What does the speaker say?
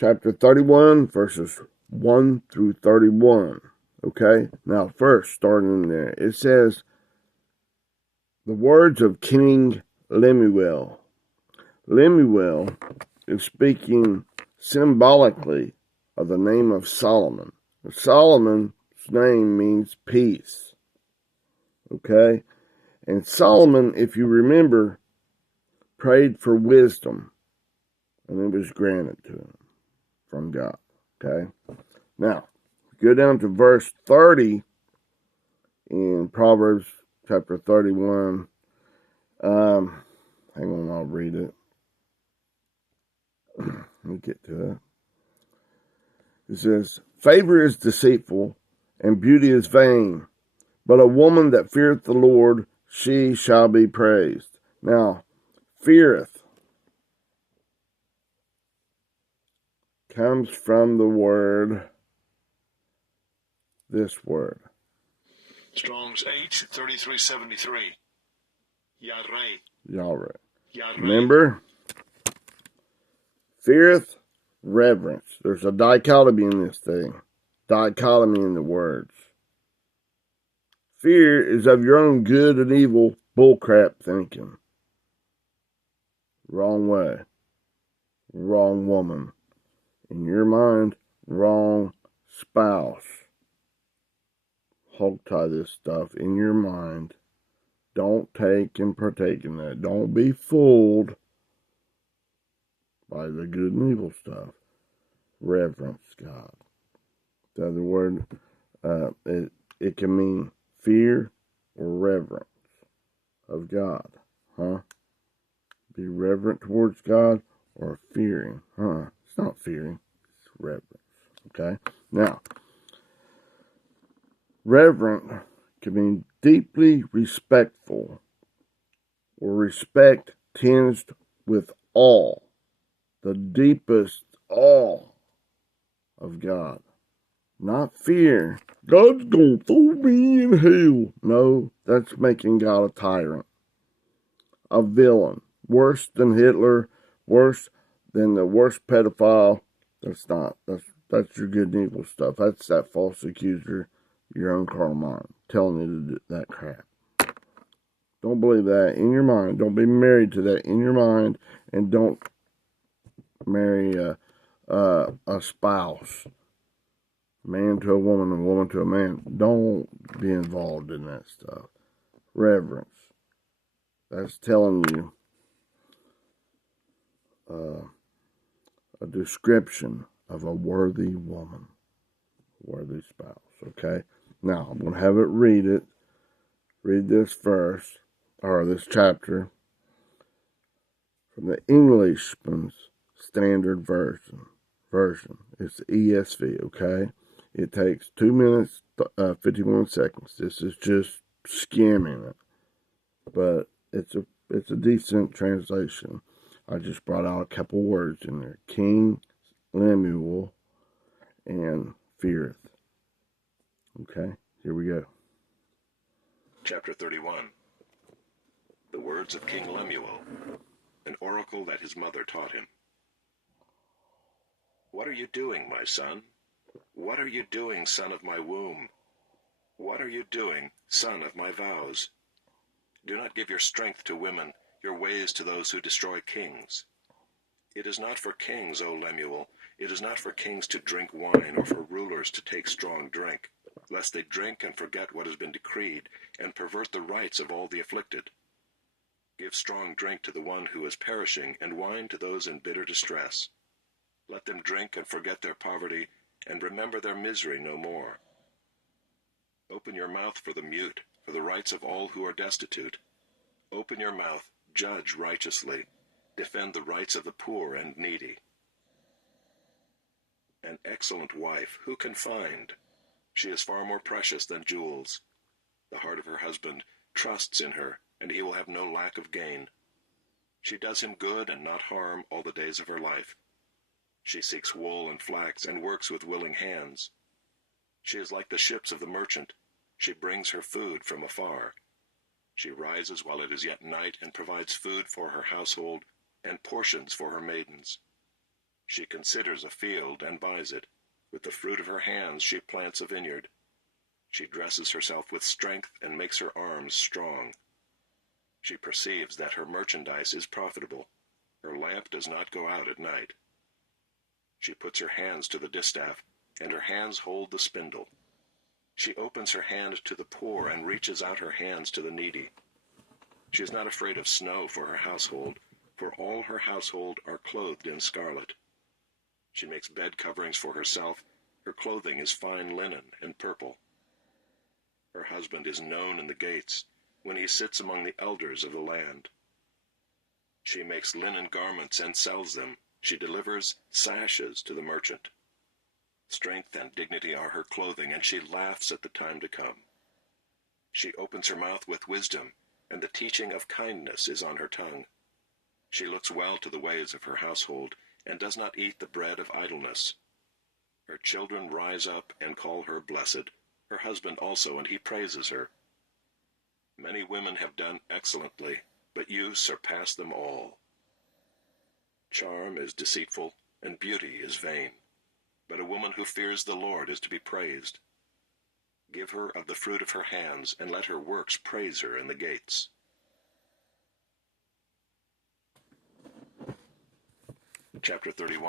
chapter 31, verses 1 through 31. Okay? Now, first, starting in there, it says, the words of King Lemuel. Lemuel is speaking symbolically of the name of Solomon. Solomon's name means peace. Okay? And Solomon, if you remember, prayed for wisdom, and it was granted to him from God. Okay? Now, go down to verse 30 in Proverbs chapter 31. Hang on, I'll read it. Let me get to it. It says, favor is deceitful, and beauty is vain, but a woman that feareth the Lord, she shall be praised. Now, feareth comes from the word, this word. Strong's H3373. Yahweh. Remember? Feareth, reverence. There's a dichotomy in this thing. Dichotomy in the words. Fear is of your own good and evil bullcrap thinking. Wrong way. Wrong woman. In your mind, wrong spouse. Hog tie this stuff in your mind. Don't take and partake in that. Don't be fooled by the good and evil stuff. Reverence God. The other word, it can mean fear or reverence of God. Be reverent towards God or fearing. It's not fearing. It's reverence. Okay? Now, reverent can mean deeply respectful, or respect tinged with awe, the deepest awe of God. Not fear. God's gonna throw me in hell. No, that's making God a tyrant, a villain, worse than Hitler, worse than the worst pedophile. That's not. That's your good and evil stuff. That's that false accuser, your own carnal mind, telling you to do that crap. Don't believe that in your mind. Don't be married to that in your mind, and don't marry a spouse. Man to a woman and woman to a man. Don't be involved in that stuff. Reverence. That's telling you a description of a worthy woman, worthy spouse. Okay? Now, I'm going to have it read it. Read this verse, or this chapter, from the Englishman's Standard Version. It's the ESV, okay? It takes 2 minutes, 51 seconds. This is just skimming it. But it's a decent translation. I just brought out a couple words in there. King Lemuel and feareth. Okay, here we go. Chapter 31. The words of King Lemuel, an oracle that his mother taught him. What are you doing, my son? What are you doing, son of my womb? What are you doing, son of my vows? Do not give your strength to women, your ways to those who destroy kings. It is not for kings, O Lemuel, it is not for kings to drink wine, or for rulers to take strong drink, lest they drink and forget what has been decreed, and pervert the rights of all the afflicted. Give strong drink to the one who is perishing, and wine to those in bitter distress. Let them drink and forget their poverty, and remember their misery no more. Open your mouth for the mute, for the rights of all who are destitute. Open your mouth, judge righteously, defend the rights of the poor and needy. An excellent wife, who can find? She is far more precious than jewels. The heart of her husband trusts in her, and he will have no lack of gain. She does him good and not harm all the days of her life. She seeks wool and flax, and works with willing hands. She is like the ships of the merchant. She brings her food from afar. She rises while it is yet night, and provides food for her household, and portions for her maidens. She considers a field and buys it. With the fruit of her hands she plants a vineyard. She dresses herself with strength and makes her arms strong. She perceives that her merchandise is profitable. Her lamp does not go out at night. She puts her hands to the distaff, and her hands hold the spindle. She opens her hand to the poor and reaches out her hands to the needy. She is not afraid of snow for her household, for all her household are clothed in scarlet. She makes bed coverings for herself. Her clothing is fine linen and purple. Her husband is known in the gates, when he sits among the elders of the land. She makes linen garments and sells them. She delivers sashes to the merchant. Strength and dignity are her clothing, and she laughs at the time to come. She opens her mouth with wisdom, and the teaching of kindness is on her tongue. She looks well to the ways of her household, and does not eat the bread of idleness. Her children rise up and call her blessed, her husband also, and he praises her. Many women have done excellently, but you surpass them all. Charm is deceitful, and beauty is vain, but a woman who fears the Lord is to be praised. Give her of the fruit of her hands, and let her works praise her in the gates. Chapter 31.